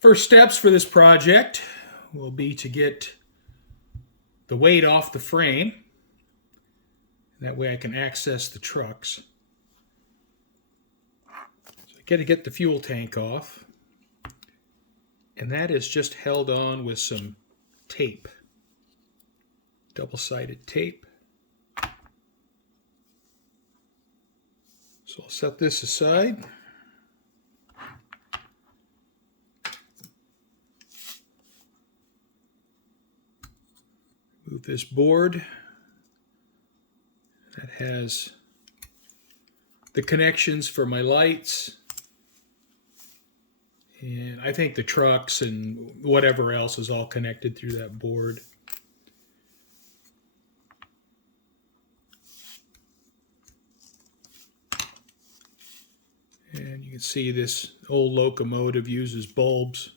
First steps for this project will be to get the weight off the frame. That way I can access the trucks. So I got to get the fuel tank off. And that is just held on with some tape. Double-sided tape. So I'll set this aside. Move this board that has the connections for my lights, and I think the trucks and whatever else is all connected through that board. And you can see this old locomotive uses bulbs.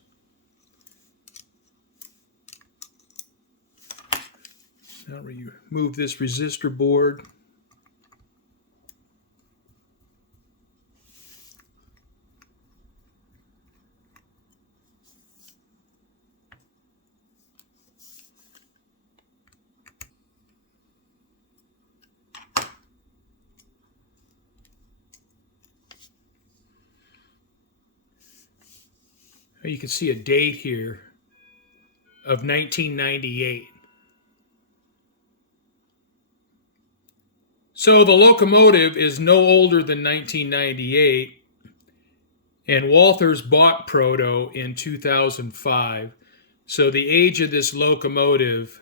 Now remove this resistor board. You can see a date here of 1998. So the locomotive is no older than 1998, and Walthers bought Proto in 2005. So the age of this locomotive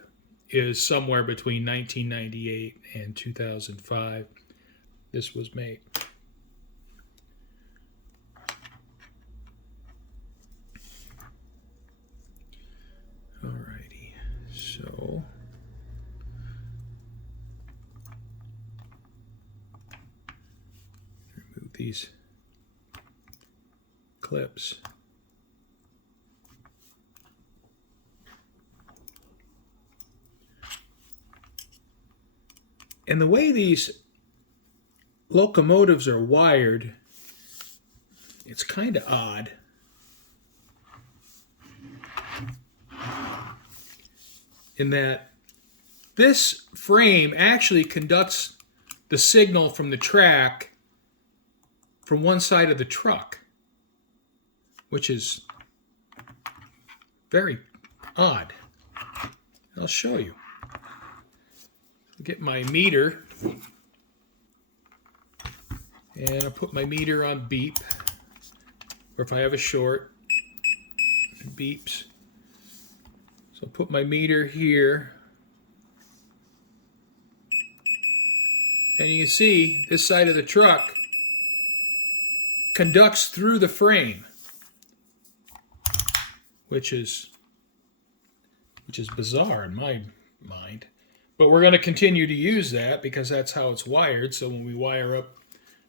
is somewhere between 1998 and 2005. This was made. Alrighty, so remove these clips. And the way these locomotives are wired, it's kind of odd. In that this frame actually conducts the signal from the track from one side of the truck, which is very odd. I'll show you. I'll get my meter, and I'll put my meter on beep, or if I have a short, it beeps. So I'll put my meter here, and you can see this side of the truck conducts through the frame, which is bizarre in my mind. But we're going to continue to use that because that's how it's wired. So when we wire up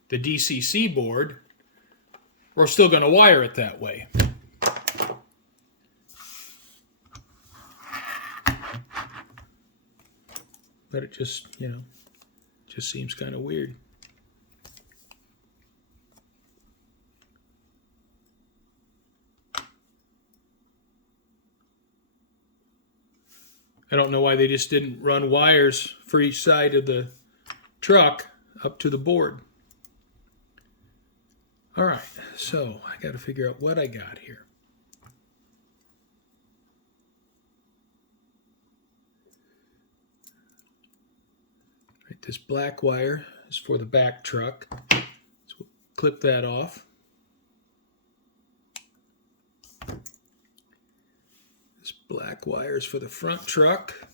the DCC board, we're still going to wire it that way. But it just, just seems kind of weird. I don't know why they just didn't run wires for each side of the truck up to the board. All right, so I got to figure out what I got here. Right, this black wire is for the back truck. So we'll clip that off. This black wire is for the front truck.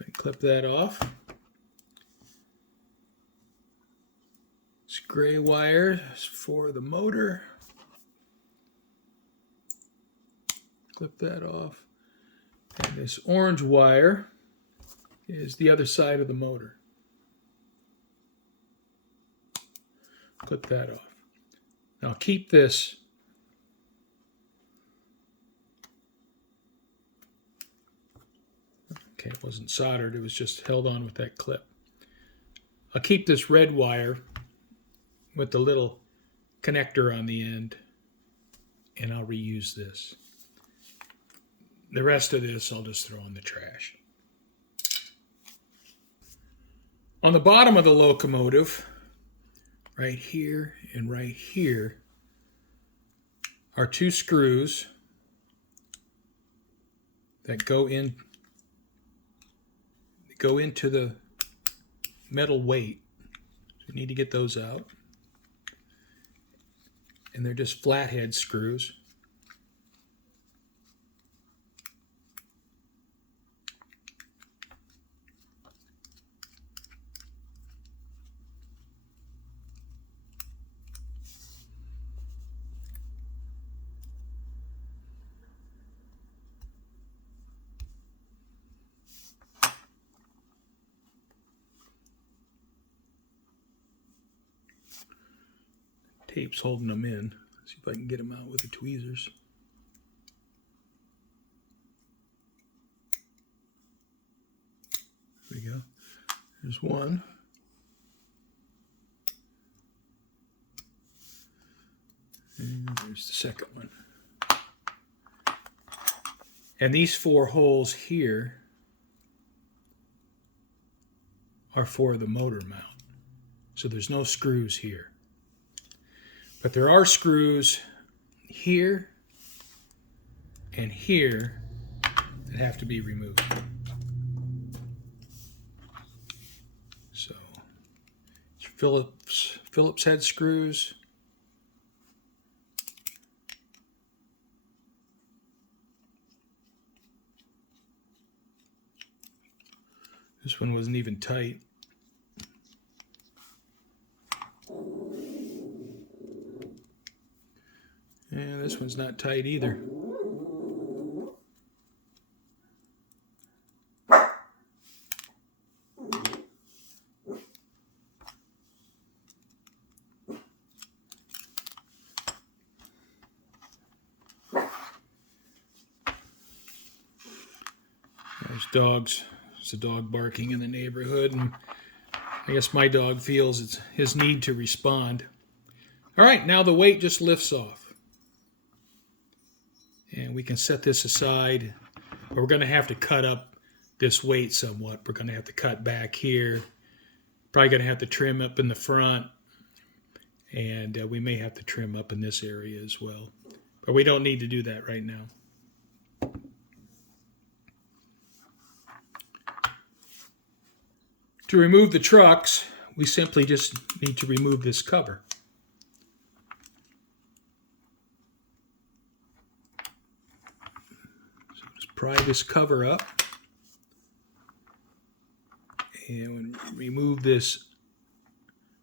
I can clip that off. This gray wire is for the motor. Clip that off. And this orange wire is the other side of the motor. Clip that off. Now keep this okay, it wasn't soldered, it was just held on with that clip. I'll keep this red wire with the little connector on the end, and I'll reuse this. The rest of this I'll just throw in the trash. On the bottom of the locomotive, right here and right here, are two screws that go into the metal weight. So you need to get those out. And they're just flathead screws. Tape's holding them in. See if I can get them out with the tweezers. There we go. There's one. And there's the second one. And these four holes here are for the motor mount. So there's no screws here. But there are screws here and here that have to be removed. So Phillips head screws. This one wasn't even tight. And this one's not tight either. There's dogs. There's a dog barking in the neighborhood, and I guess my dog feels it's his need to respond. All right, now the weight just lifts off. And we can set this aside, but we're going to have to cut up this weight somewhat. We're going to have to cut back here. Probably going to have to trim up in the front, and we may have to trim up in this area as well. But we don't need to do that right now. To remove the trucks, we simply just need to remove this cover. Pry this cover up and remove this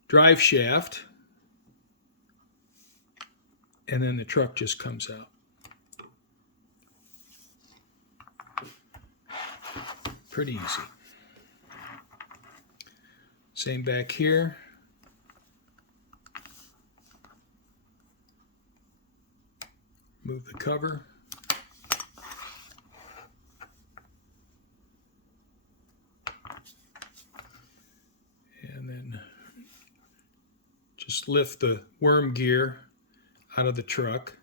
drive shaft, and then the truck just comes out. Pretty easy. Same back here. Move the cover. And then just lift the worm gear out of the truck.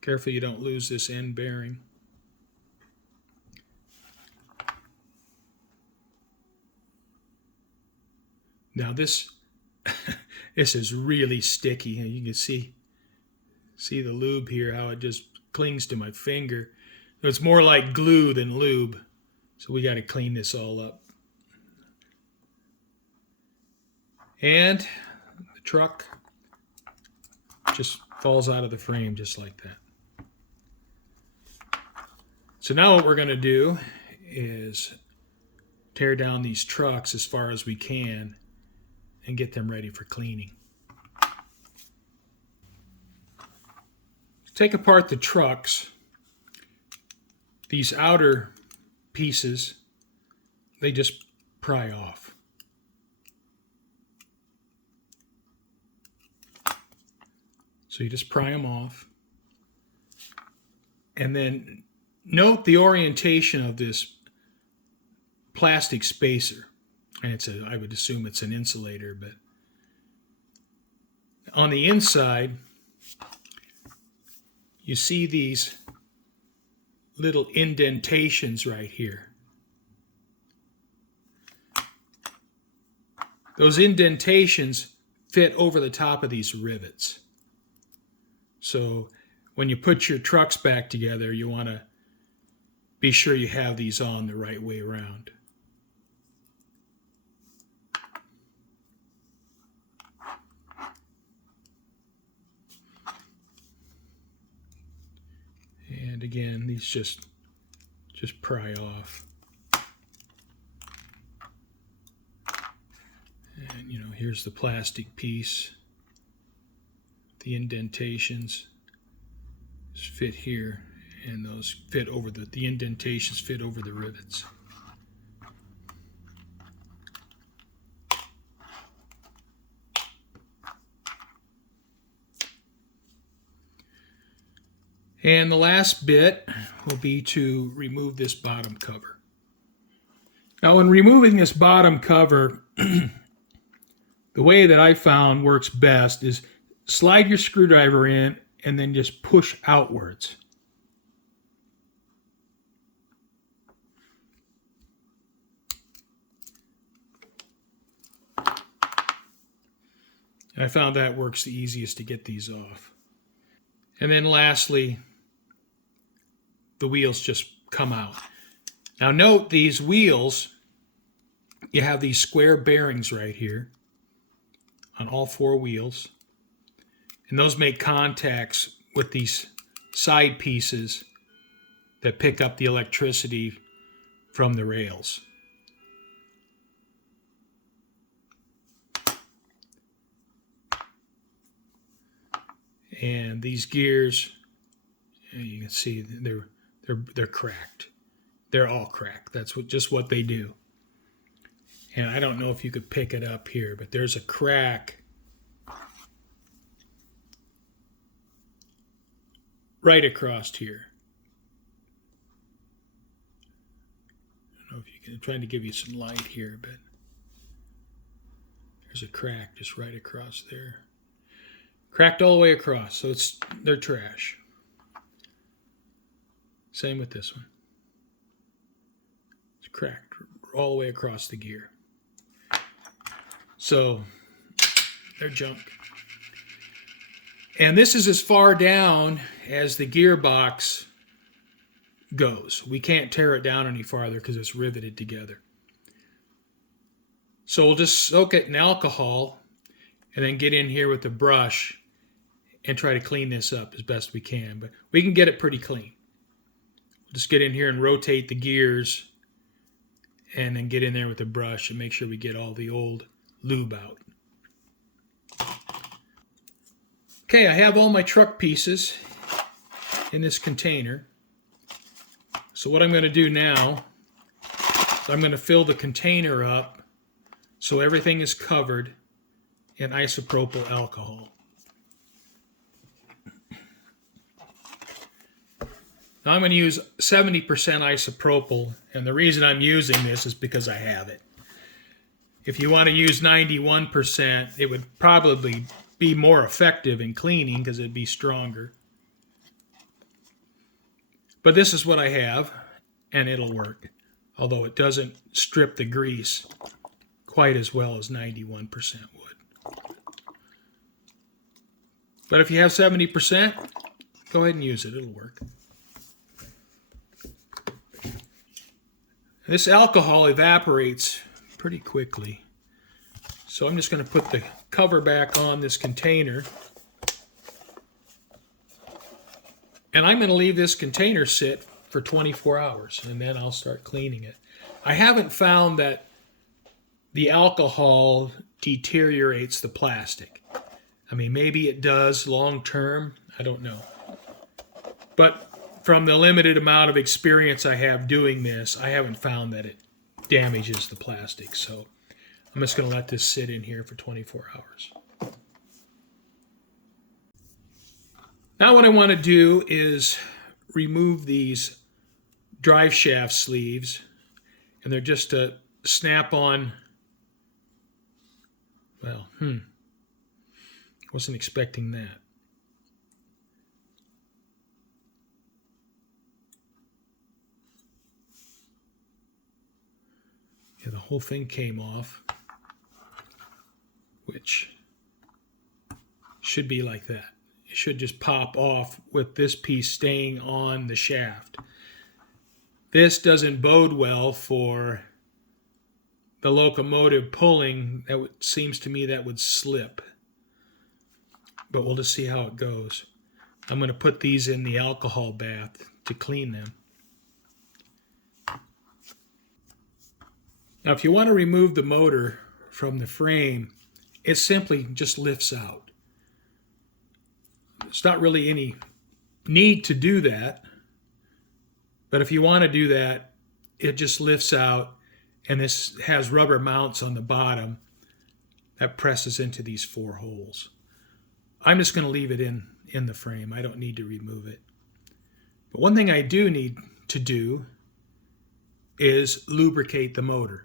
Careful you don't lose this end bearing. Now this is really sticky. You can see the lube here, how it just clings to my finger. It's more like glue than lube. So we got to clean this all up. And the truck just falls out of the frame just like that. So now what we're going to do is tear down these trucks as far as we can and get them ready for cleaning. Take apart the trucks. These outer pieces, they just pry off. So you just pry them off. And then note the orientation of this plastic spacer. And I would assume it's an insulator, but On the inside, you see these little indentations right here. Those indentations fit over the top of these rivets. So when you put your trucks back together, you want to be sure you have these on the right way around. And again, these just pry off. And here's the plastic piece. The indentations just fit here, and those fit over the indentations fit over the rivets. And the last bit will be to remove this bottom cover. Now, when removing this bottom cover, the way that I found works best is slide your screwdriver in and then just push outwards. And I found that works the easiest to get these off. And then lastly, the wheels just come out. Now note these wheels, you have these square bearings right here on all four wheels. And those make contacts with these side pieces that pick up the electricity from the rails. And these gears, you can see they're cracked. They're all cracked. That's just what they do. And I don't know if you could pick it up here, but there's a crack right across here. I don't know if you can. I'm trying to give you some light here, but there's a crack just right across there. Cracked all the way across, so they're trash. Same with this one. It's cracked all the way across the gear. So they're junk. And this is as far down as the gearbox goes. We can't tear it down any farther because it's riveted together. So we'll just soak it in alcohol and then get in here with the brush and try to clean this up as best we can. But we can get it pretty clean. Just get in here and rotate the gears and then get in there with the brush and make sure we get all the old lube out. Okay, I have all my truck pieces in this container. So what I'm going to do now is I'm going to fill the container up so everything is covered in isopropyl alcohol. Now I'm going to use 70% isopropyl, and the reason I'm using this is because I have it. If you want to use 91%, it would probably be more effective in cleaning because it'd be stronger. But this is what I have, and it'll work, although it doesn't strip the grease quite as well as 91% would. But if you have 70%, go ahead and use it. It'll work. This alcohol evaporates pretty quickly. So I'm just going to put the cover back on this container. And I'm going to leave this container sit for 24 hours, and then I'll start cleaning it. I haven't found that the alcohol deteriorates the plastic. I mean, maybe it does long term. I don't know. But from the limited amount of experience I have doing this, I haven't found that it damages the plastic. So I'm just going to let this sit in here for 24 hours. Now what I want to do is remove these drive shaft sleeves. And they're just a snap-on, Wasn't expecting that. Yeah, the whole thing came off, which should be like that. It should just pop off with this piece staying on the shaft. This doesn't bode well for the locomotive pulling. Seems to me that would slip. But we'll just see how it goes. I'm going to put these in the alcohol bath to clean them. Now, if you want to remove the motor from the frame, it simply just lifts out. There's not really any need to do that, but if you want to do that, it just lifts out, and this has rubber mounts on the bottom that presses into these 4 holes. I'm just going to leave it in the frame. I don't need to remove it. But one thing I do need to do is lubricate the motor.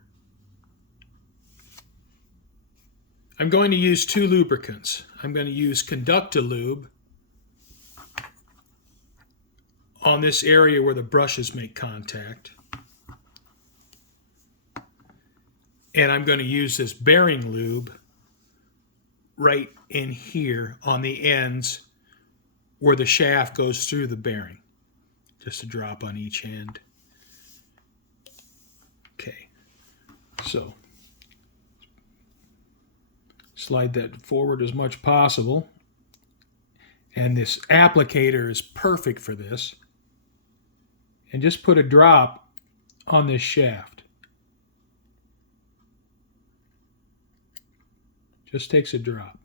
I'm going to use 2 lubricants. I'm going to use Conducta-Lube on this area where the brushes make contact. And I'm going to use this bearing lube right in here on the ends where the shaft goes through the bearing. Just a drop on each end. Okay, so slide that forward as much possible. And this applicator is perfect for this. And just put a drop on this shaft. Just takes a drop.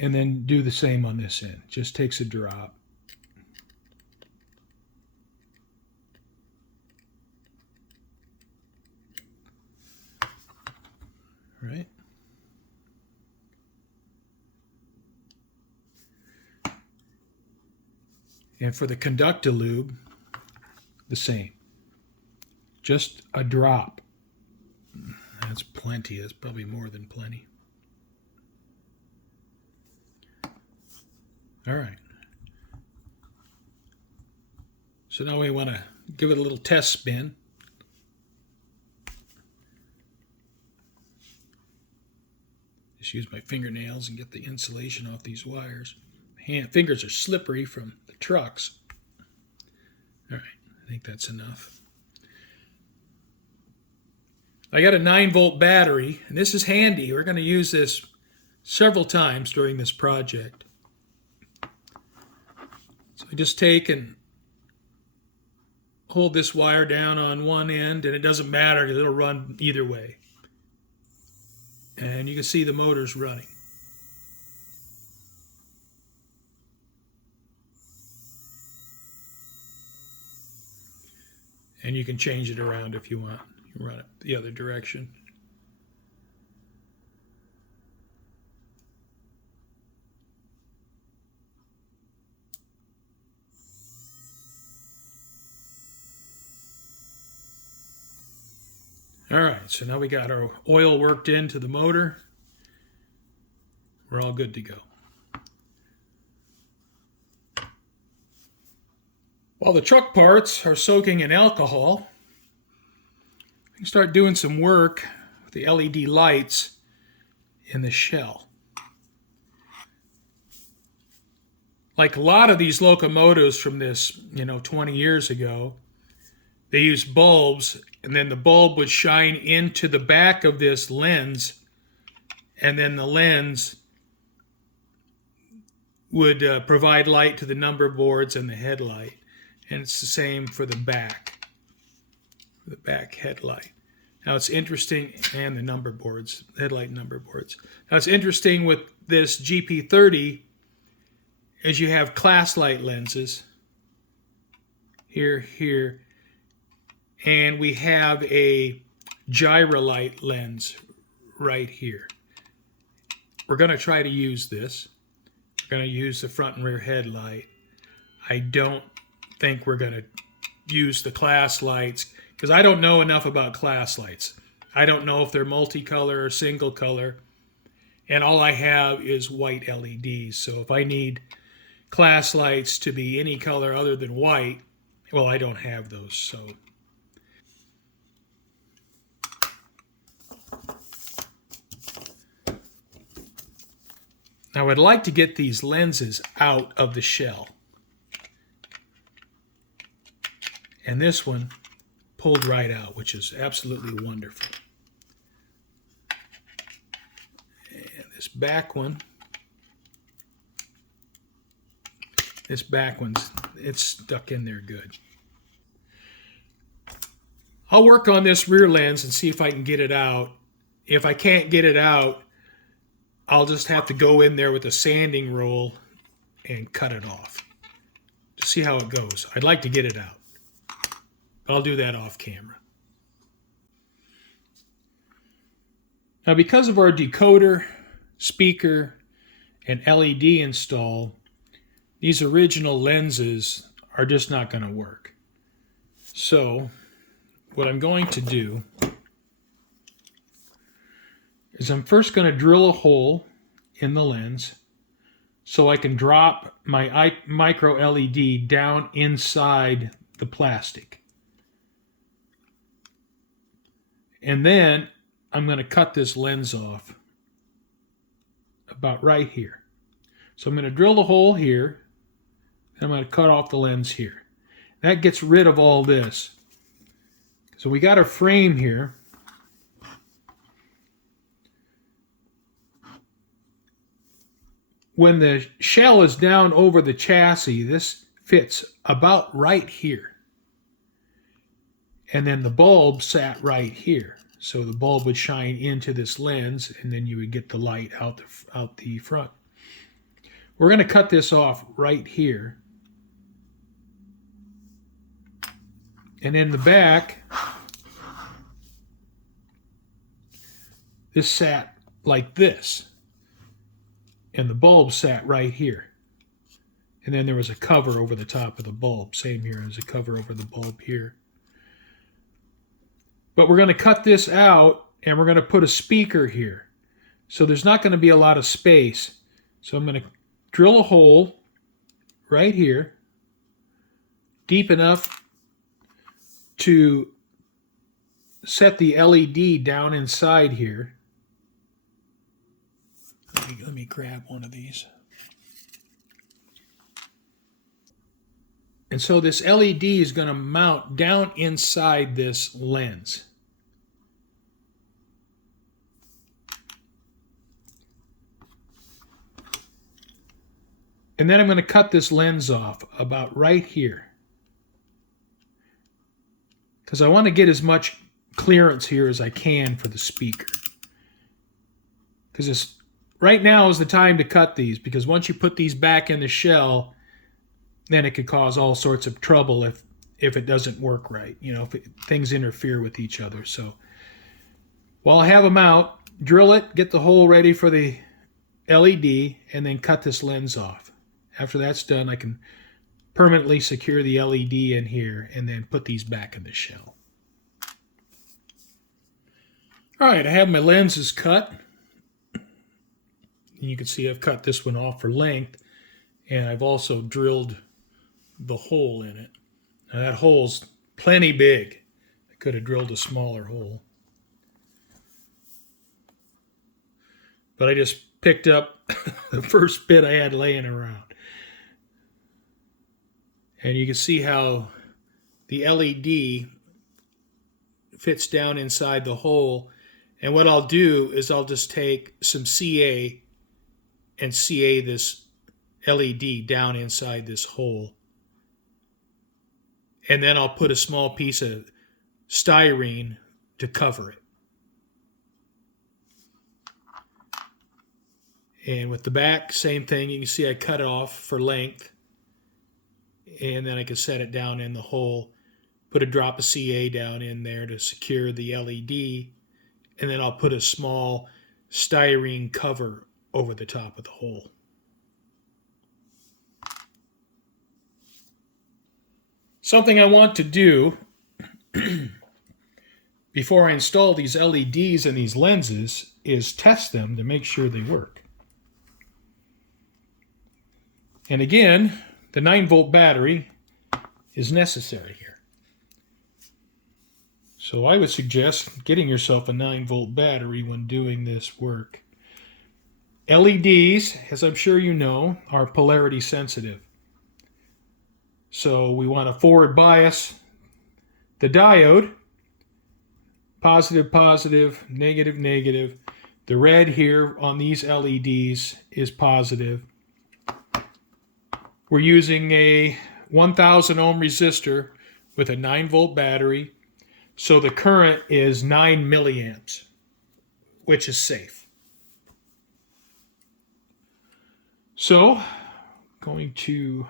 And then do the same on this end. Just takes a drop. Right? And for the Conducta-Lube, the same. Just a drop. That's plenty. That's probably more than plenty. All right. So now we want to give it a little test spin. Just use my fingernails and get the insulation off these wires. Fingers are slippery from the trucks. All right, I think that's enough. I got a 9-volt battery, and this is handy. We're going to use this several times during this project. So I just take and hold this wire down on one end, and it doesn't matter because it'll run either way. And you can see the motor's running. And you can change it around if you want. You can run it the other direction. All right, so now we got our oil worked into the motor. We're all good to go. While the truck parts are soaking in alcohol, we can start doing some work with the LED lights in the shell. Like a lot of these locomotives from this, 20 years ago, they used bulbs, and then the bulb would shine into the back of this lens, and then the lens would provide light to the number boards and the headlight. And it's the same for the back headlight. Now it's interesting, and the number boards, headlight number boards. Now it's interesting with this GP30 is you have class light lenses here, and we have a gyrolite lens right here. We're going to try to use this. We're going to use the front and rear headlight. I don't think we're going to use the class lights because I don't know enough about class lights. I don't know if they're multicolor or single color. and all I have is white LEDs. So if I need class lights to be any color other than white, well, I don't have those. So now I'd like to get these lenses out of the shell. And this one pulled right out, which is absolutely wonderful. And this back one's, it's stuck in there good. I'll work on this rear lens and see if I can get it out. If I can't get it out, I'll just have to go in there with a sanding roll and cut it off to see how it goes. I'd like to get it out. I'll do that off camera. Now, because of our decoder, speaker, and LED install, these original lenses are just not going to work. So what I'm going to do is I'm first going to drill a hole in the lens so I can drop my micro LED down inside the plastic. And then I'm going to cut this lens off about right here. So I'm going to drill the hole here, and I'm going to cut off the lens here. That gets rid of all this. So we got a frame here. When the shell is down over the chassis, this fits about right here. And then the bulb sat right here. So the bulb would shine into this lens, and then you would get the light out the front. We're going to cut this off right here. And in the back, this sat like this. And the bulb sat right here. And then there was a cover over the top of the bulb. Same here, there's a cover over the bulb here. But we're going to cut this out, and we're going to put a speaker here. So there's not going to be a lot of space. So I'm going to drill a hole right here, deep enough to set the LED down inside here. Let me grab one of these. And so this LED is going to mount down inside this lens. And then I'm going to cut this lens off about right here, because I want to get as much clearance here as I can for the speaker. Because right now is the time to cut these, because once you put these back in the shell, then it could cause all sorts of trouble if it doesn't work right. You know, if things interfere with each other. So while I have them out, drill it, get the hole ready for the LED, and then cut this lens off. After that's done, I can permanently secure the LED in here and then put these back in the shell. All right, I have my lenses cut. And you can see I've cut this one off for length, and I've also drilled the hole in it. Now that hole's plenty big. I could have drilled a smaller hole. But I just picked up the first bit I had laying around. And you can see how the LED fits down inside the hole. And what I'll do is I'll just take some CA and CA this LED down inside this hole. And then I'll put a small piece of styrene to cover it. And with the back, same thing. You can see I cut it off for length. And then I can set it down in the hole, put a drop of CA down in there to secure the LED. And then I'll put a small styrene cover over the top of the hole. Something I want to do before I install these LEDs and these lenses is test them to make sure they work. And again, the 9-volt battery is necessary here. So I would suggest getting yourself a 9-volt battery when doing this work. LEDs, as I'm sure you know, are polarity sensitive. So we want to forward bias the diode, positive, positive, negative, negative. The red here on these LEDs is positive. We're using a 1000 ohm resistor with a 9-volt battery. So the current is 9 milliamps, which is safe. So, going to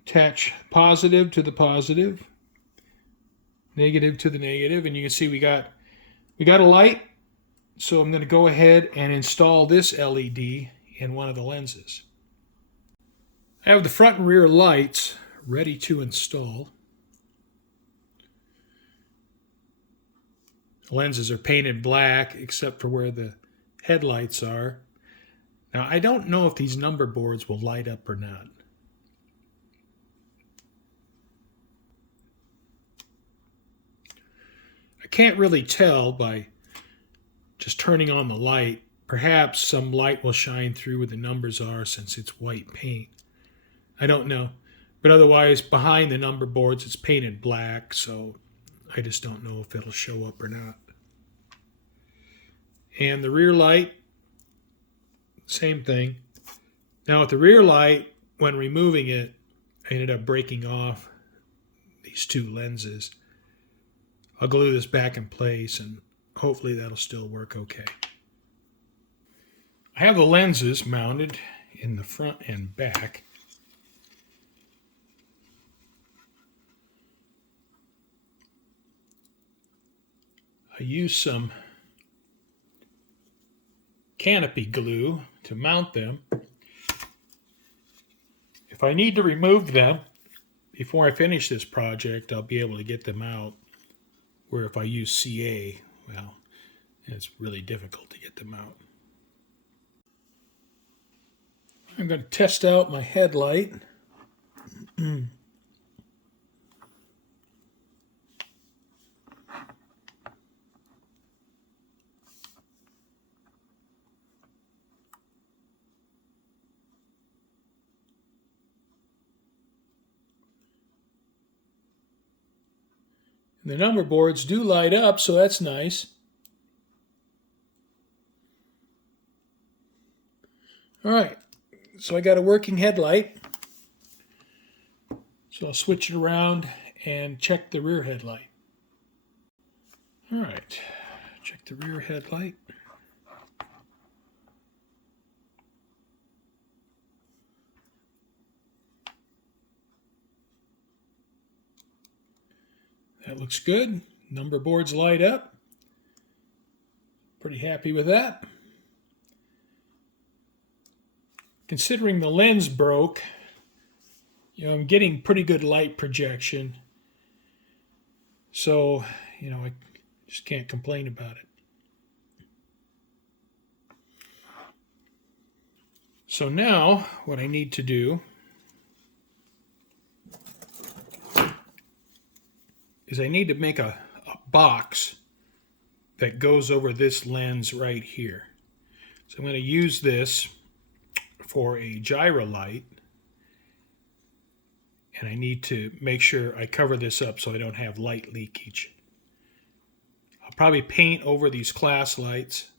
attach positive to the positive, negative to the negative, and you can see we got a light. So I'm going to go ahead and install this LED in one of the lenses. I have the front and rear lights ready to install. The lenses are painted black except for where the headlights are. Now I don't know if these number boards will light up or not. I can't really tell by just turning on the light. Perhaps some light will shine through where the numbers are since it's white paint. I don't know. But otherwise, behind the number boards, it's painted black, so I just don't know if it'll show up or not. And the rear light, same thing. Now with the rear light, when removing it, I ended up breaking off these two lenses. I'll glue this back in place and hopefully that'll still work okay. I have the lenses mounted in the front and back. I use some canopy glue to mount them. If I need to remove them before I finish this project, I'll be able to get them out. Where if I use CA, well, it's really difficult to get them out. I'm going to test out my headlight. The number boards do light up, so that's nice. All right, so I got a working headlight. So I'll switch it around and check the rear headlight. All right, check the rear headlight. That looks good. Number boards light up. Pretty happy with that. Considering the lens broke, I'm getting pretty good light projection. So, I just can't complain about it. So now, what I need to do is I need to make a box that goes over this lens right here. So I'm going to use this for a gyro light, and I need to make sure I cover this up so I don't have light leakage. I'll probably paint over these class lights,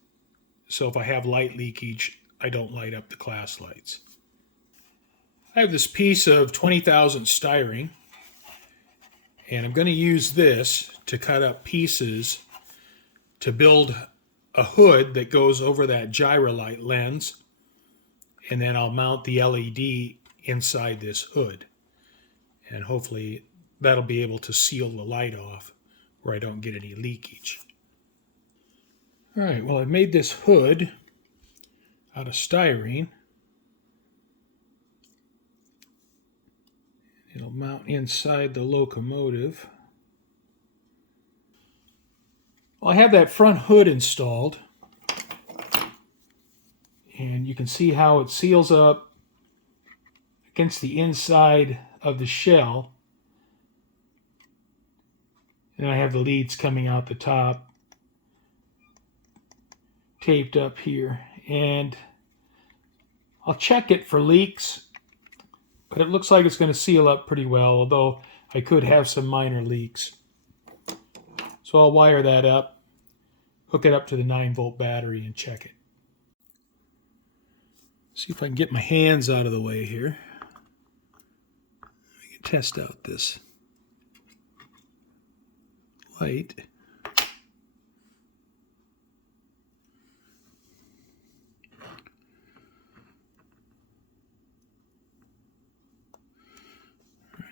so if I have light leakage, I don't light up the class lights. I have this piece of 20,000 styrene, and I'm going to use this to cut up pieces to build a hood that goes over that gyro light lens, and then I'll mount the LED inside this hood. And hopefully that'll be able to seal the light off where I don't get any leakage. All right, well, I've made this hood out of styrene. It'll mount inside the locomotive. Well, I have that front hood installed, and you can see how it seals up against the inside of the shell. And I have the leads coming out the top, taped up here. And I'll check it for leaks, but it looks like it's going to seal up pretty well, although I could have some minor leaks. So I'll wire that up, hook it up to the 9-volt battery, and check it. See if I can get my hands out of the way here. I can test out this light.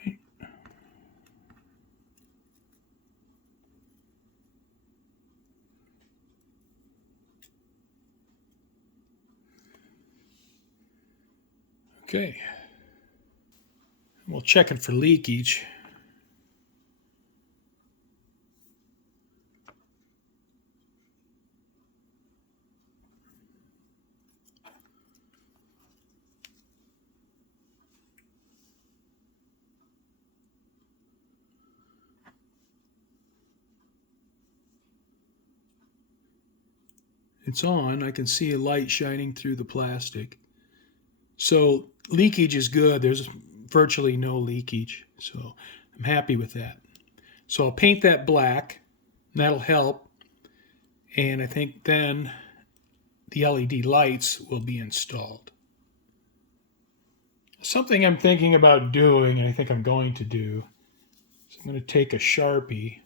Right. Okay. We'll check it for leakage. It's on. I can see a light shining through the plastic. So leakage is good. There's virtually no leakage. So I'm happy with that. So I'll paint that black. That'll help. And I think then the LED lights will be installed. Something I'm thinking about doing, and I think I'm going to do, is I'm going to take a Sharpie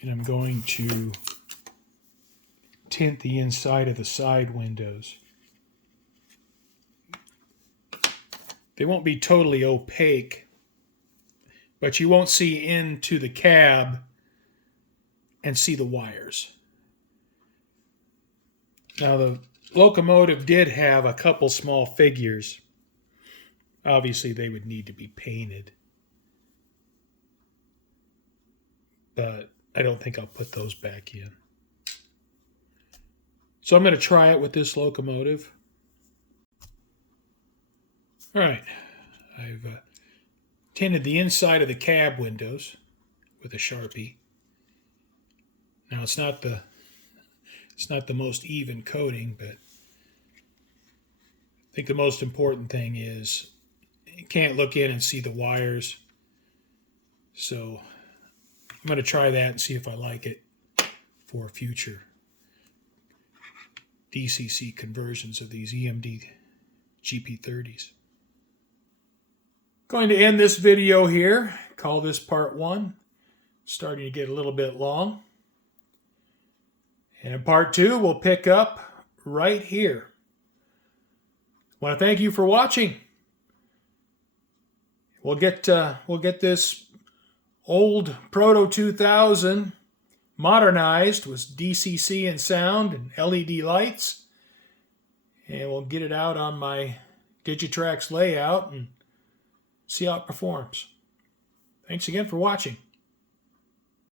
and I'm going to tint the inside of the side windows. They won't be totally opaque, but you won't see into the cab and see the wires. Now, the locomotive did have a couple small figures. Obviously, they would need to be painted, but I don't think I'll put those back in. So I'm going to try it with this locomotive. All right, I've tinted the inside of the cab windows with a Sharpie. Now it's not the most even coating, but I think the most important thing is you can't look in and see the wires. So I'm going to try that and see if I like it for future DCC conversions of these EMD GP30s. Going to end this video here. Call this part 1. Starting to get a little bit long. And in part 2, we'll pick up right here. I want to thank you for watching. We'll get this old Proto 2000 modernized with DCC and sound and LED lights, and we'll get it out on my Digitrax layout and see how it performs. Thanks again for watching.